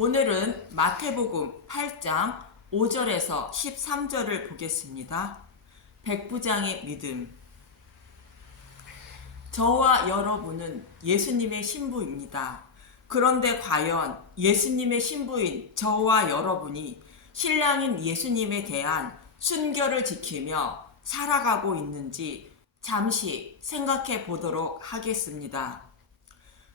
오늘은 마태복음 8장 5절에서 13절을 보겠습니다. 백부장의 믿음. 저와 여러분은 예수님의 신부입니다. 그런데 과연 예수님의 신부인 저와 여러분이 신랑인 예수님에 대한 순결을 지키며 살아가고 있는지 잠시 생각해 보도록 하겠습니다.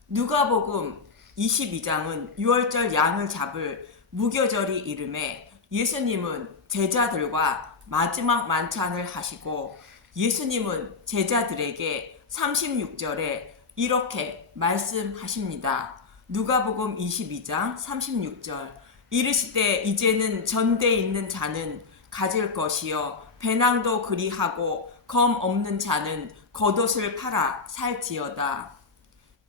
누가복음 22장은 유월절 양을 잡을 무교절이 이름에 예수님은 제자들과 마지막 만찬을 하시고 예수님은 제자들에게 36절에 이렇게 말씀하십니다. 누가복음 22장 36절. 이르시되 이제는 전대에 있는 자는 가질 것이요 배낭도 그리하고 검 없는 자는 겉옷을 팔아 살지어다.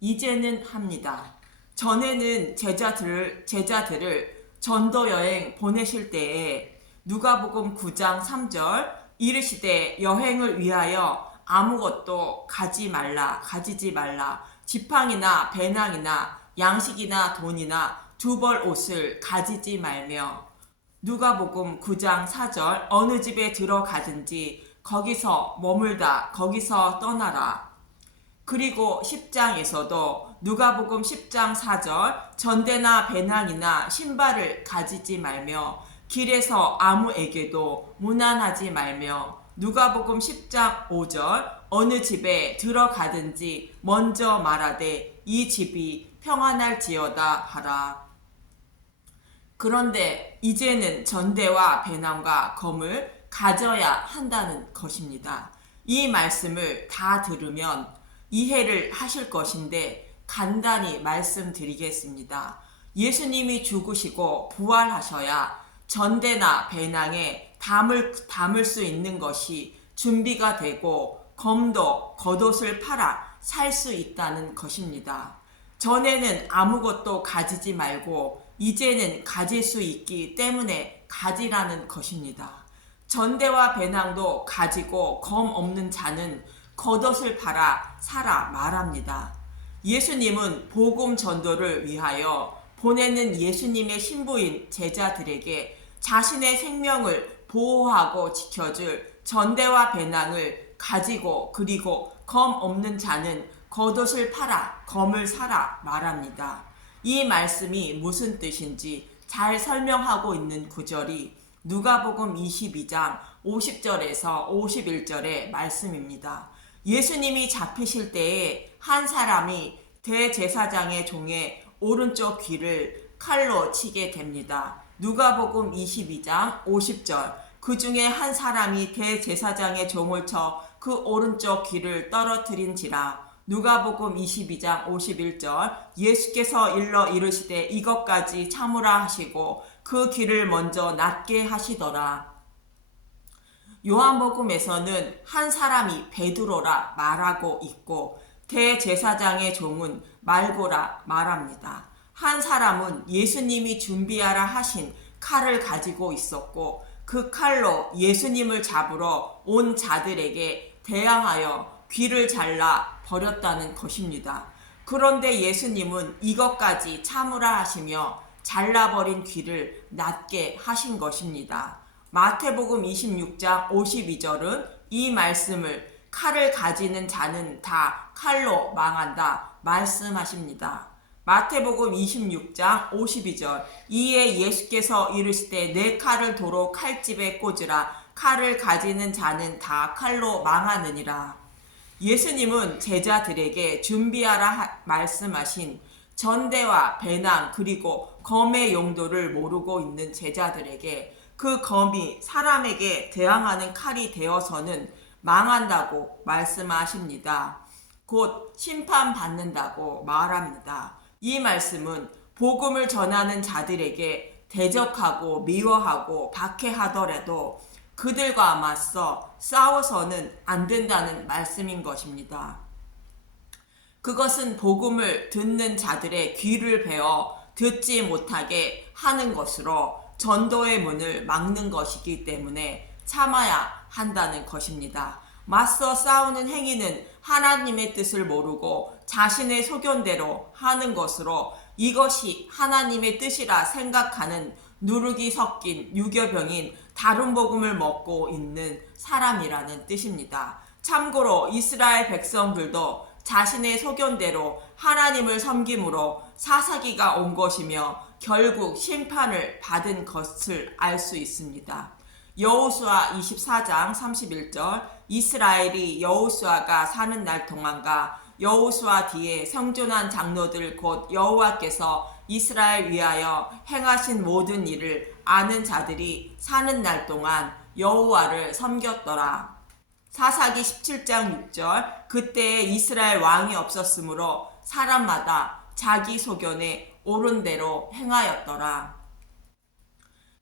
이제는 합니다. 전에는 제자들을 전도 여행 보내실 때에 누가복음 9장 3절 이르시되 여행을 위하여 아무것도 가지지 말라 지팡이나 배낭이나 양식이나 돈이나 두 벌 옷을 가지지 말며 누가복음 9장 4절 어느 집에 들어가든지 거기서 머물다 거기서 떠나라. 그리고 10장에서도 누가복음 10장 4절 전대나 배낭이나 신발을 가지지 말며 길에서 아무에게도 문안하지 말며 누가복음 10장 5절 어느 집에 들어가든지 먼저 말하되 이 집이 평안할지어다 하라. 그런데 이제는 전대와 배낭과 검을 가져야 한다는 것입니다. 이 말씀을 다 들으면 이해를 하실 것인데 간단히 말씀드리겠습니다. 예수님이 죽으시고 부활하셔야 전대나 배낭에 담을 수 있는 것이 준비가 되고 검도 겉옷을 팔아 살 수 있다는 것입니다. 전에는 아무것도 가지지 말고 이제는 가질 수 있기 때문에 가지라는 것입니다. 전대와 배낭도 가지고 검 없는 자는 겉옷을 팔아 사라 말합니다. 예수님은 복음 전도를 위하여 보내는 예수님의 신부인 제자들에게 자신의 생명을 보호하고 지켜줄 전대와 배낭을 가지고 그리고 검 없는 자는 겉옷을 팔아 검을 사라 말합니다. 이 말씀이 무슨 뜻인지 잘 설명하고 있는 구절이 누가복음 22장 50절에서 51절의 말씀입니다. 예수님이 잡히실 때에 한 사람이 대제사장의 종의 오른쪽 귀를 칼로 치게 됩니다. 누가복음 22장 50절. 그 중에 한 사람이 대제사장의 종을 쳐 그 오른쪽 귀를 떨어뜨린지라. 누가복음 22장 51절. 예수께서 일러 이르시되 이것까지 참으라 하시고 그 귀를 먼저 낫게 하시더라. 요한복음에서는 한 사람이 베드로라 말하고 있고 대제사장의 종은 말고라 말합니다. 한 사람은 예수님이 준비하라 하신 칼을 가지고 있었고 그 칼로 예수님을 잡으러 온 자들에게 대항하여 귀를 잘라 버렸다는 것입니다. 그런데 예수님은 이것까지 참으라 하시며 잘라버린 귀를 낫게 하신 것입니다. 마태복음 26장 52절은 이 말씀을 칼을 가지는 자는 다 칼로 망한다 말씀하십니다. 마태복음 26장 52절 이에 예수께서 이르시되 내 칼을 도로 칼집에 꽂으라 칼을 가지는 자는 다 칼로 망하느니라. 예수님은 제자들에게 준비하라 말씀하신 전대와 배낭 그리고 검의 용도를 모르고 있는 제자들에게 그 검이 사람에게 대항하는 칼이 되어서는 망한다고 말씀하십니다. 곧 심판받는다고 말합니다. 이 말씀은 복음을 전하는 자들에게 대적하고 미워하고 박해하더라도 그들과 맞서 싸워서는 안 된다는 말씀인 것입니다. 그것은 복음을 듣는 자들의 귀를 베어 듣지 못하게 하는 것으로 전도의 문을 막는 것이기 때문에 참아야 한다는 것입니다. 맞서 싸우는 행위는 하나님의 뜻을 모르고 자신의 소견대로 하는 것으로 이것이 하나님의 뜻이라 생각하는 누룩이 섞인 유교병인 다른 복음을 먹고 있는 사람이라는 뜻입니다. 참고로 이스라엘 백성들도 자신의 소견대로 하나님을 섬김으로 사사기가 온 것이며 결국 심판을 받은 것을 알 수 있습니다. 여호수아 24장 31절 이스라엘이 여호수아가 사는 날 동안과 여호수아 뒤에 생존한 장로들 곧 여호와께서 이스라엘 위하여 행하신 모든 일을 아는 자들이 사는 날 동안 여호와를 섬겼더라. 사사기 17장 6절 그때에 이스라엘 왕이 없었으므로 사람마다 자기 소견에 옳은 대로 행하였더라.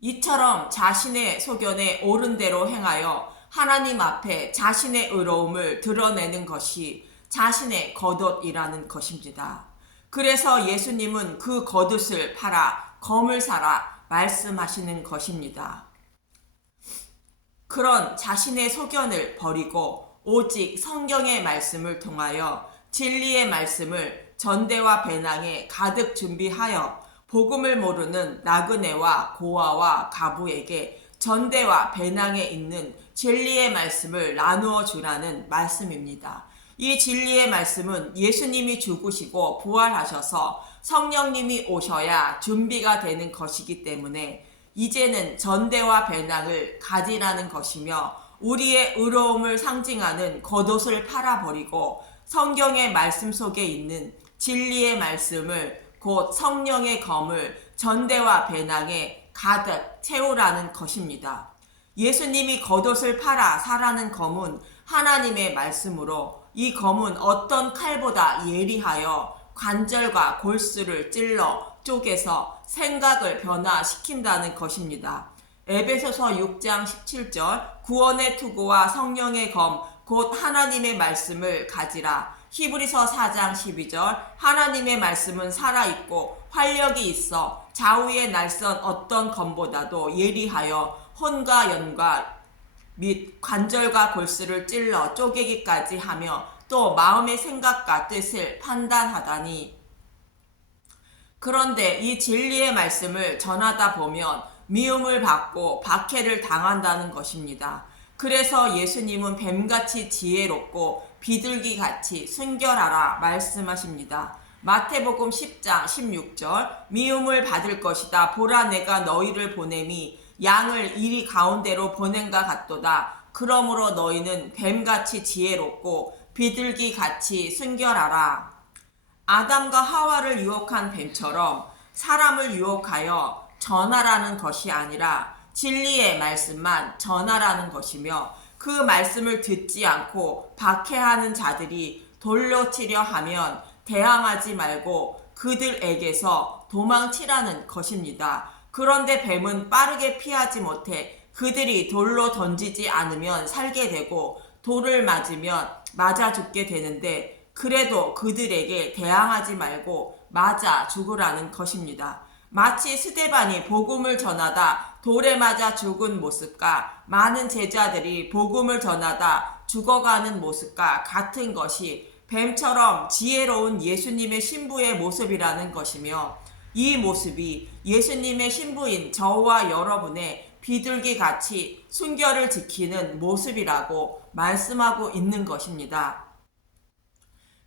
이처럼 자신의 소견에 옳은 대로 행하여 하나님 앞에 자신의 의로움을 드러내는 것이 자신의 겉옷이라는 것입니다. 그래서 예수님은 그 겉옷을 팔아 검을 사라 말씀하시는 것입니다. 그런 자신의 소견을 버리고 오직 성경의 말씀을 통하여 진리의 말씀을 전대와 배낭에 가득 준비하여 복음을 모르는 나그네와 고아와 가부에게 전대와 배낭에 있는 진리의 말씀을 나누어 주라는 말씀입니다. 이 진리의 말씀은 예수님이 죽으시고 부활하셔서 성령님이 오셔야 준비가 되는 것이기 때문에 이제는 전대와 배낭을 가지라는 것이며 우리의 의로움을 상징하는 겉옷을 팔아버리고 성경의 말씀 속에 있는 진리의 말씀을 곧 성령의 검을 전대와 배낭에 가득 채우라는 것입니다. 예수님이 겉옷을 팔아 사라는 검은 하나님의 말씀으로 이 검은 어떤 칼보다 예리하여 관절과 골수를 찔러 쪼개서 생각을 변화시킨다는 것입니다. 에베소서 6장 17절 구원의 투구와 성령의 검 곧 하나님의 말씀을 가지라. 히브리서 4장 12절 하나님의 말씀은 살아있고 활력이 있어 좌우의 날선 어떤 검보다도 예리하여 혼과 연과 및 관절과 골수를 찔러 쪼개기까지 하며 또 마음의 생각과 뜻을 판단하다니. 그런데 이 진리의 말씀을 전하다 보면 미움을 받고 박해를 당한다는 것입니다. 그래서 예수님은 뱀같이 지혜롭고 비둘기같이 순결하라 말씀하십니다. 마태복음 10장 16절 미움을 받을 것이다. 보라 내가 너희를 보냄이 양을 이리 가운데로 보낸가 같도다. 그러므로 너희는 뱀같이 지혜롭고 비둘기같이 순결하라. 아담과 하와를 유혹한 뱀처럼 사람을 유혹하여 전하라는 것이 아니라 진리의 말씀만 전하라는 것이며 그 말씀을 듣지 않고 박해하는 자들이 돌로 치려 하면 대항하지 말고 그들에게서 도망치라는 것입니다. 그런데 뱀은 빠르게 피하지 못해 그들이 돌로 던지지 않으면 살게 되고 돌을 맞으면 맞아 죽게 되는데 그래도 그들에게 대항하지 말고 맞아 죽으라는 것입니다. 마치 스데반이 복음을 전하다 돌에 맞아 죽은 모습과 많은 제자들이 복음을 전하다 죽어가는 모습과 같은 것이 뱀처럼 지혜로운 예수님의 신부의 모습이라는 것이며 이 모습이 예수님의 신부인 저와 여러분의 비둘기같이 순결을 지키는 모습이라고 말씀하고 있는 것입니다.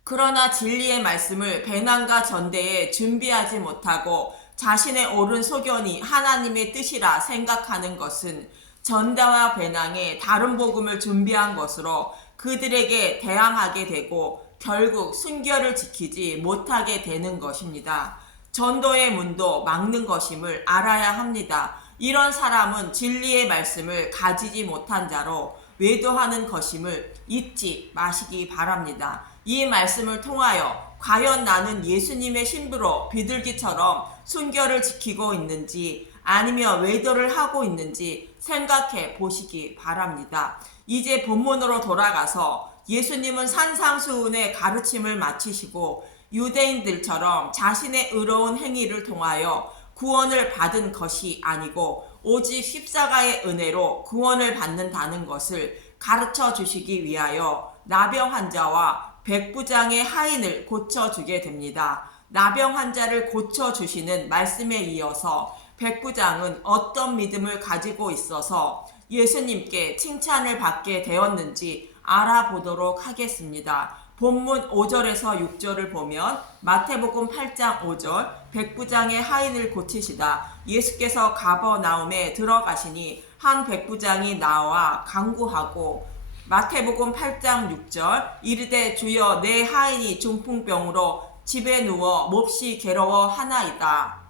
그러나 진리의 말씀을 배낭과 전대에 준비하지 못하고 자신의 옳은 소견이 하나님의 뜻이라 생각하는 것은 전대와 배낭에 다른 복음을 준비한 것으로 그들에게 대항하게 되고 결국 순결을 지키지 못하게 되는 것입니다. 전도의 문도 막는 것임을 알아야 합니다. 이런 사람은 진리의 말씀을 가지지 못한 자로 외도하는 것임을 잊지 마시기 바랍니다. 이 말씀을 통하여 과연 나는 예수님의 신부로 비둘기처럼 순결을 지키고 있는지 아니면 외도를 하고 있는지 생각해 보시기 바랍니다. 이제 본문으로 돌아가서 예수님은 산상수훈의 가르침을 마치시고 유대인들처럼 자신의 의로운 행위를 통하여 구원을 받은 것이 아니고 오직 십자가의 은혜로 구원을 받는다는 것을 가르쳐 주시기 위하여 나병 환자와 백부장의 하인을 고쳐주게 됩니다. 나병 환자를 고쳐주시는 말씀에 이어서 백부장은 어떤 믿음을 가지고 있어서 예수님께 칭찬을 받게 되었는지 알아보도록 하겠습니다. 본문 5절에서 6절을 보면 마태복음 8장 5절 백부장의 하인을 고치시다 예수께서 가버나움에 들어가시니 한 백부장이 나와 간구하고 마태복음 8장 6절 이르되 주여 내 하인이 중풍병으로 집에 누워 몹시 괴로워하나이다.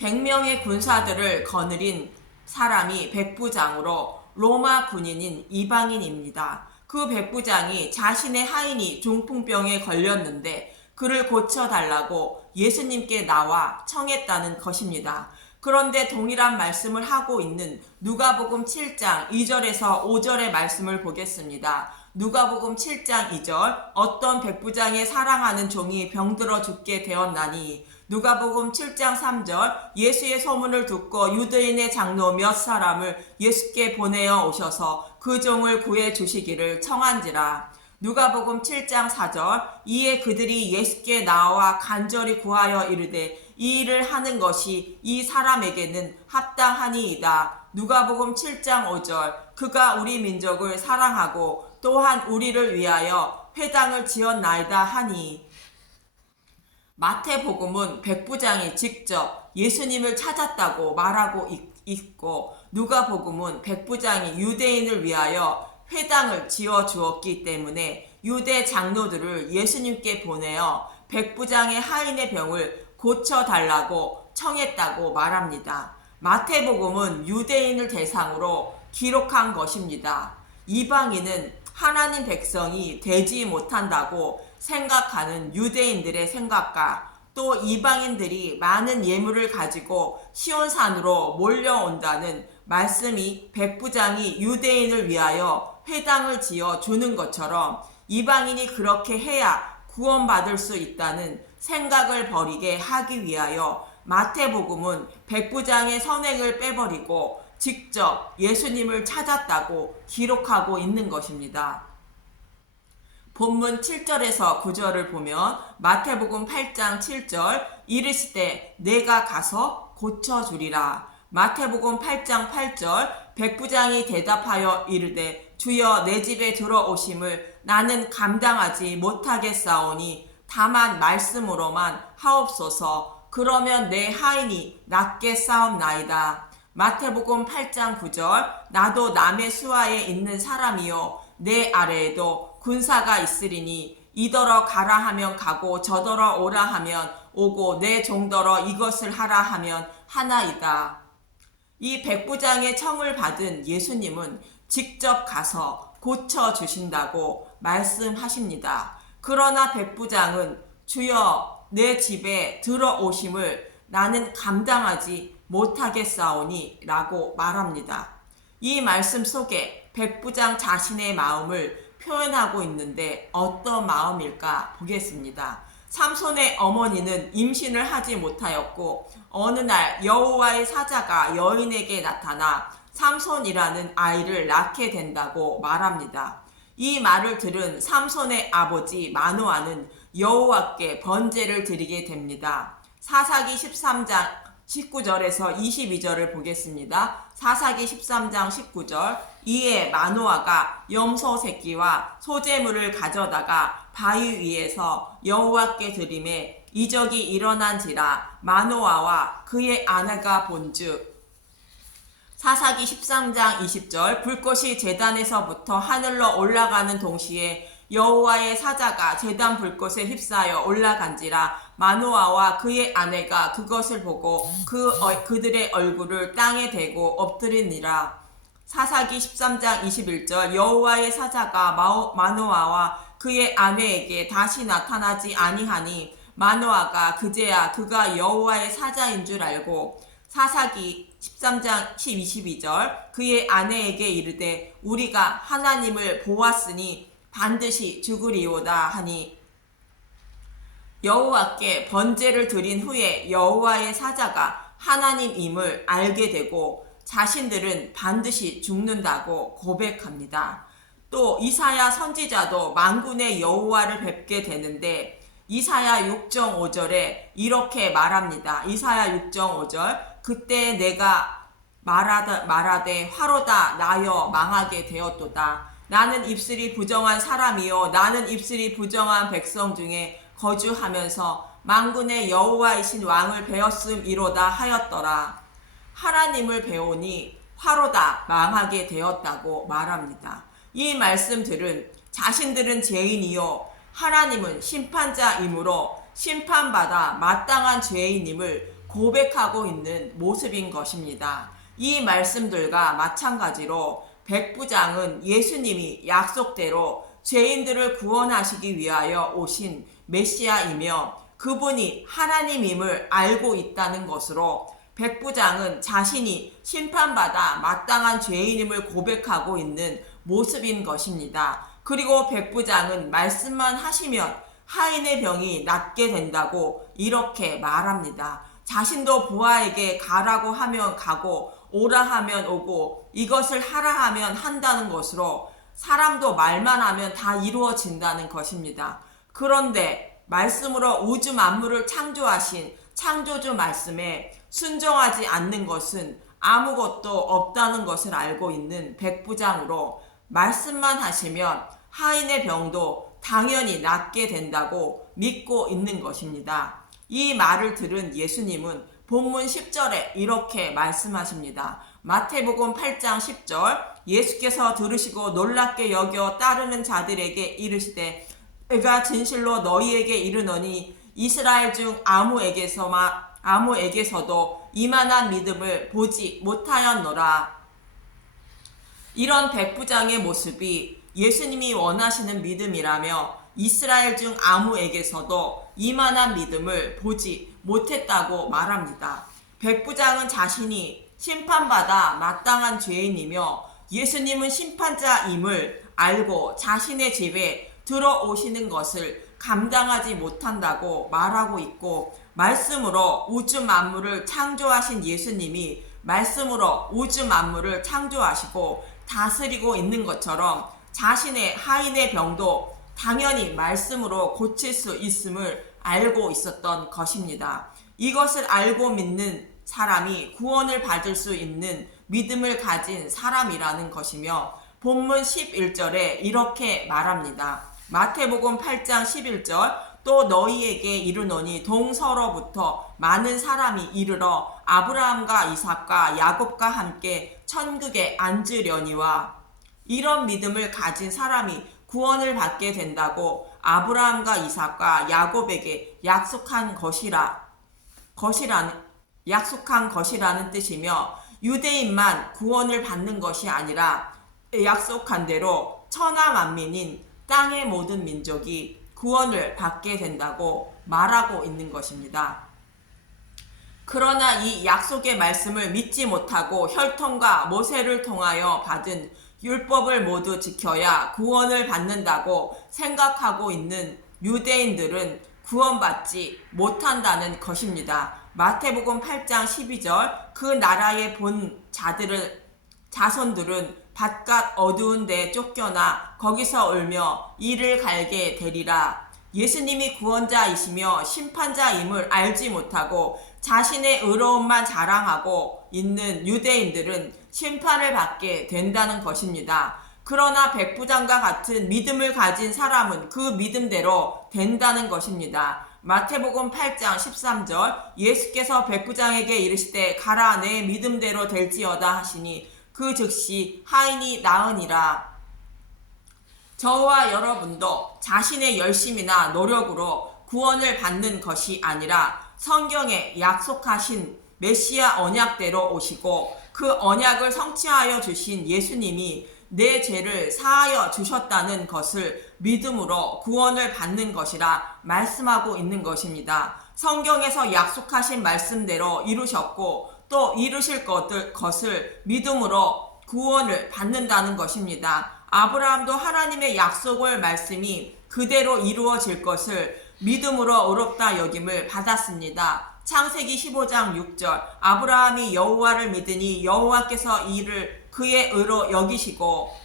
100명의 군사들을 거느린 사람이 백부장으로 로마 군인인 이방인입니다. 그 백부장이 자신의 하인이 중풍병에 걸렸는데 그를 고쳐달라고 예수님께 나와 청했다는 것입니다. 그런데 동일한 말씀을 하고 있는 누가복음 7장 2절에서 5절의 말씀을 보겠습니다. 누가복음 7장 2절 어떤 백부장의 사랑하는 종이 병들어 죽게 되었나니 누가복음 7장 3절 예수의 소문을 듣고 유대인의 장로 몇 사람을 예수께 보내어 오셔서 그 종을 구해 주시기를 청한지라. 누가복음 7장 4절 이에 그들이 예수께 나와 간절히 구하여 이르되 이 일을 하는 것이 이 사람에게는 합당하니이다. 누가복음 7장 5절 그가 우리 민족을 사랑하고 또한 우리를 위하여 회당을 지었나이다 하니. 마태복음은 백부장이 직접 예수님을 찾았다고 말하고 있고 누가복음은 백부장이 유대인을 위하여 회당을 지어 주었기 때문에 유대 장로들을 예수님께 보내어 백부장의 하인의 병을 고쳐달라고 청했다고 말합니다. 마태복음은 유대인을 대상으로 기록한 것입니다. 이방인은 하나님 백성이 되지 못한다고 생각하는 유대인들의 생각과 또 이방인들이 많은 예물을 가지고 시온산으로 몰려온다는 말씀이 백부장이 유대인을 위하여 회당을 지어 주는 것처럼 이방인이 그렇게 해야 구원받을 수 있다는 생각을 버리게 하기 위하여 마태복음은 백부장의 선행을 빼버리고 직접 예수님을 찾았다고 기록하고 있는 것입니다. 본문 7절에서 9절을 보면 마태복음 8장 7절 이르시되 내가 가서 고쳐주리라. 마태복음 8장 8절 백부장이 대답하여 이르되 주여 내 집에 들어오심을 나는 감당하지 못하겠사오니 다만 말씀으로만 하옵소서. 그러면 내 하인이 낫게 싸움나이다. 마태복음 8장 9절 나도 남의 수하에 있는 사람이요 내 아래에도 군사가 있으리니 이더러 가라 하면 가고 저더러 오라 하면 오고 내 종더러 이것을 하라 하면 하나이다. 이 백부장의 청을 받은 예수님은 직접 가서 고쳐주신다고 말씀하십니다. 그러나 백부장은 주여 내 집에 들어오심을 나는 감당하지 못하겠사오니 라고 말합니다. 이 말씀 속에 백부장 자신의 마음을 표현하고 있는데 어떤 마음일까 보겠습니다. 삼손의 어머니는 임신을 하지 못하였고 어느 날 여호와의 사자가 여인에게 나타나 삼손이라는 아이를 낳게 된다고 말합니다. 이 말을 들은 삼손의 아버지 마노아는 여호와께 번제를 드리게 됩니다. 사사기 13장 19절에서 22절을 보겠습니다. 사사기 13장 19절 이에 마노아가 염소 새끼와 소재물을 가져다가 바위 위에서 여호와께 드리매 이적이 일어난지라 마노아와 그의 아내가 본즉 사사기 13장 20절 불꽃이 제단에서부터 하늘로 올라가는 동시에 여호와의 사자가 제단 불꽃에 휩싸여 올라간지라 마노아와 그의 아내가 그것을 보고 그들의 얼굴을 땅에 대고 엎드리니라. 사사기 13장 21절 여호와의 사자가 마노아와 그의 아내에게 다시 나타나지 아니하니 마노아가 그제야 그가 여호와의 사자인 줄 알고 사사기 13장 22절 그의 아내에게 이르되 우리가 하나님을 보았으니 반드시 죽으리오다 하니 여호와께 번제를 드린 후에 여호와의 사자가 하나님임을 알게 되고 자신들은 반드시 죽는다고 고백합니다. 또 이사야 선지자도 만군의 여호와를 뵙게 되는데 이사야 6장 5절에 이렇게 말합니다. 이사야 6장 5절 그때 내가 말하되 화로다 나여 망하게 되었도다. 나는 입술이 부정한 사람이요 나는 입술이 부정한 백성 중에 거주하면서 만군의 여호와이신 왕을 배웠음이로다 하였더라. 하나님을 배우니 화로다 망하게 되었다고 말합니다. 이 말씀들은 자신들은 죄인이요 하나님은 심판자이므로 심판받아 마땅한 죄인임을 고백하고 있는 모습인 것입니다. 이 말씀들과 마찬가지로 백부장은 예수님이 약속대로 죄인들을 구원하시기 위하여 오신 메시아이며 그분이 하나님임을 알고 있다는 것으로 백부장은 자신이 심판받아 마땅한 죄인임을 고백하고 있는 모습인 것입니다. 그리고 백부장은 말씀만 하시면 하인의 병이 낫게 된다고 이렇게 말합니다. 자신도 부하에게 가라고 하면 가고 오라 하면 오고 이것을 하라 하면 한다는 것으로 사람도 말만 하면 다 이루어진다는 것입니다. 그런데 말씀으로 우주 만물을 창조하신 창조주 말씀에 순종하지 않는 것은 아무것도 없다는 것을 알고 있는 백부장으로 말씀만 하시면 하인의 병도 당연히 낫게 된다고 믿고 있는 것입니다. 이 말을 들은 예수님은 본문 10절에 이렇게 말씀하십니다. 마태복음 8장 10절 예수께서 들으시고 놀랍게 여겨 따르는 자들에게 이르시되 내가 진실로 너희에게 이르노니 이스라엘 중 아무에게서도 이만한 믿음을 보지 못하였노라. 이런 백부장의 모습이 예수님이 원하시는 믿음이라며 이스라엘 중 아무에게서도 이만한 믿음을 보지 못했다고 말합니다. 백부장은 자신이 심판받아 마땅한 죄인이며 예수님은 심판자임을 알고 자신의 집에 들어오시는 것을 감당하지 못한다고 말하고 있고 말씀으로 우주 만물을 창조하신 예수님이 말씀으로 우주 만물을 창조하시고 다스리고 있는 것처럼 자신의 하인의 병도 당연히 말씀으로 고칠 수 있음을 알고 있었던 것입니다. 이것을 알고 믿는 사람이 구원을 받을 수 있는 믿음을 가진 사람이라는 것이며 본문 11절에 이렇게 말합니다. 마태복음 8장 11절 또 너희에게 이르노니 동서로부터 많은 사람이 이르러 아브라함과 이삭과 야곱과 함께 천국에 앉으려니와 이런 믿음을 가진 사람이 구원을 받게 된다고 아브라함과 이삭과 야곱에게 약속한 것이라는 뜻이며 유대인만 구원을 받는 것이 아니라 약속한 대로 천하 만민인 땅의 모든 민족이 구원을 받게 된다고 말하고 있는 것입니다. 그러나 이 약속의 말씀을 믿지 못하고 혈통과 모세를 통하여 받은 율법을 모두 지켜야 구원을 받는다고 생각하고 있는 유대인들은 구원받지 못한다는 것입니다. 마태복음 8장 12절 그 나라에 본 자손들은 바깥 어두운 데 쫓겨나 거기서 울며 이를 갈게 되리라. 예수님이 구원자이시며 심판자임을 알지 못하고 자신의 의로움만 자랑하고 있는 유대인들은 심판을 받게 된다는 것입니다. 그러나 백부장과 같은 믿음을 가진 사람은 그 믿음대로 된다는 것입니다. 마태복음 8장 13절 예수께서 백부장에게 이르시되 가라 내 믿음대로 될지어다 하시니 그 즉시 하인이 나으니라. 저와 여러분도 자신의 열심이나 노력으로 구원을 받는 것이 아니라 성경에 약속하신 메시아 언약대로 오시고 그 언약을 성취하여 주신 예수님이 내 죄를 사하여 주셨다는 것을 믿음으로 구원을 받는 것이라 말씀하고 있는 것입니다. 성경에서 약속하신 말씀대로 이루셨고 또 이루실 것을 믿음으로 구원을 받는다는 것입니다. 아브라함도 하나님의 약속을 말씀이 그대로 이루어질 것을 믿음으로 의롭다 여김을 받았습니다. 창세기 15장 6절 아브라함이 여호와를 믿으니 여호와께서 이를 그의 의로 여기시고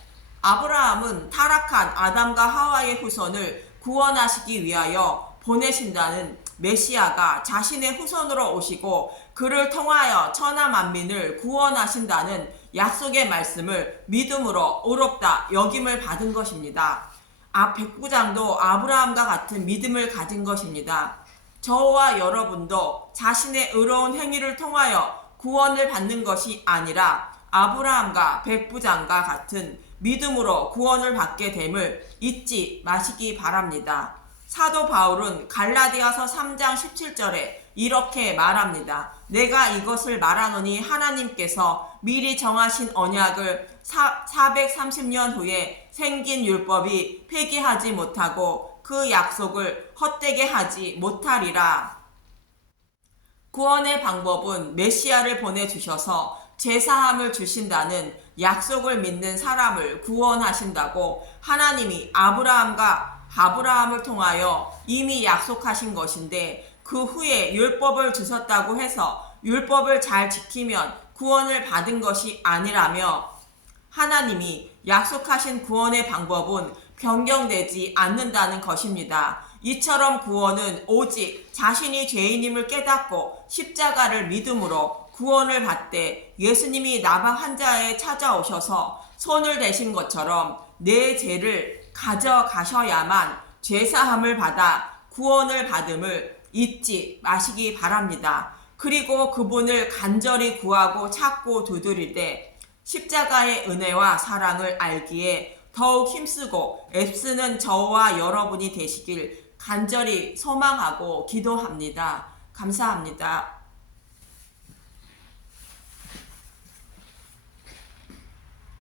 아브라함은 타락한 아담과 하와의 후손을 구원하시기 위하여 보내신다는 메시아가 자신의 후손으로 오시고 그를 통하여 천하 만민을 구원하신다는 약속의 말씀을 믿음으로 의롭다 여김을 받은 것입니다. 백부장도 아브라함과 같은 믿음을 가진 것입니다. 저와 여러분도 자신의 의로운 행위를 통하여 구원을 받는 것이 아니라 아브라함과 백부장과 같은 믿음으로 구원을 받게 됨을 잊지 마시기 바랍니다. 사도 바울은 갈라디아서 3장 17절에 이렇게 말합니다. 내가 이것을 말하노니 하나님께서 미리 정하신 언약을 430년 후에 생긴 율법이 폐기하지 못하고 그 약속을 헛되게 하지 못하리라. 구원의 방법은 메시아를 보내주셔서 제사함을 주신다는 약속을 믿는 사람을 구원하신다고 하나님이 아브라함을 통하여 이미 약속하신 것인데, 그 후에 율법을 주셨다고 해서 율법을 잘 지키면 구원을 받은 것이 아니라며, 하나님이 약속하신 구원의 방법은 변경되지 않는다는 것입니다. 이처럼 구원은 오직 자신이 죄인임을 깨닫고 십자가를 믿음으로 구원을 받되, 예수님이 나방 환자에 찾아오셔서 손을 대신 것처럼 내 죄를 가져가셔야만 죄사함을 받아 구원을 받음을 잊지 마시기 바랍니다. 그리고 그분을 간절히 구하고 찾고 두드릴 때 십자가의 은혜와 사랑을 알기에 더욱 힘쓰고 애쓰는 저와 여러분이 되시길 간절히 소망하고 기도합니다. 감사합니다.